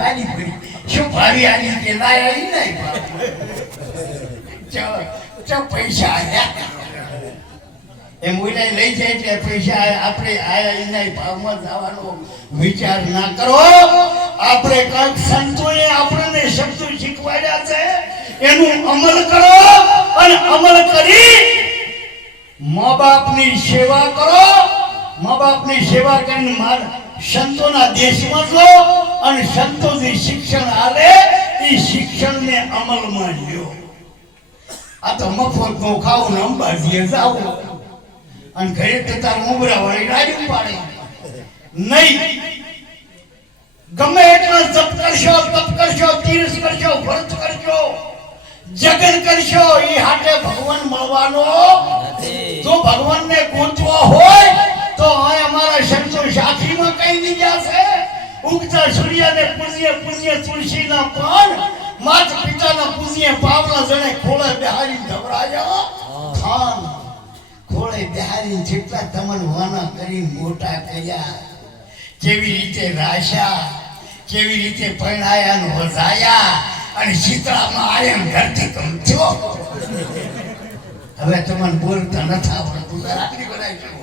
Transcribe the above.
આલી પડી શું ભાવી આલી કે ના આલી નહીં ચાલો ચા પૈસા આયા એ મોઈલા લઈ જાય એટલે પૈસા આપણે આયા એના ભાવમાં જવાનો વિચાર ના કરો આપણે કંઈક સંતોએ આપણને શબ્દો શીખવાડ્યા છે એનું અમલ કરો અને અમલ કરી મા બાપની સેવા કરો મા બાપની સેવા કરીને સંતોના દેશમાં જો અને સંતો જે શિક્ષણ આલે એ શિક્ષણને અમલમાં લ્યો આ તો મફત નો ખાવ ને અંબાજીએ જાવ અને ઘરે તો તાર ઉમરા વાળી રાડ્યું પાડે નહીં ગમે એટલા જપ કરશો તપ કરશો તીર્થ કરશો વ્રત કરશો જગન કરશો એ હાટે ભગવાન મળવાનો જો ભગવાનને ગોતવો હોય તો આ અમારા સંતો સાખીમાં કઈ દીધા છે ઉગતા સૂર્યને પૂજ્ય પૂજ્ય તુલસીના પાન માતા પિતાના પૂજ્ય પાવલા જણે ખોળે બિહારી ધવરાયા ખાન ખોળે બિહારી જેટલા તમન વાના કરી મોટા કર્યા કેવી રીતે રાશા કેવી રીતે પરણાયા ને વધાયા અને શીતળામાં આયમ ધરતી કમજો હવે તમને બોલતા નથી આવડતું રાત્રિ બનાવી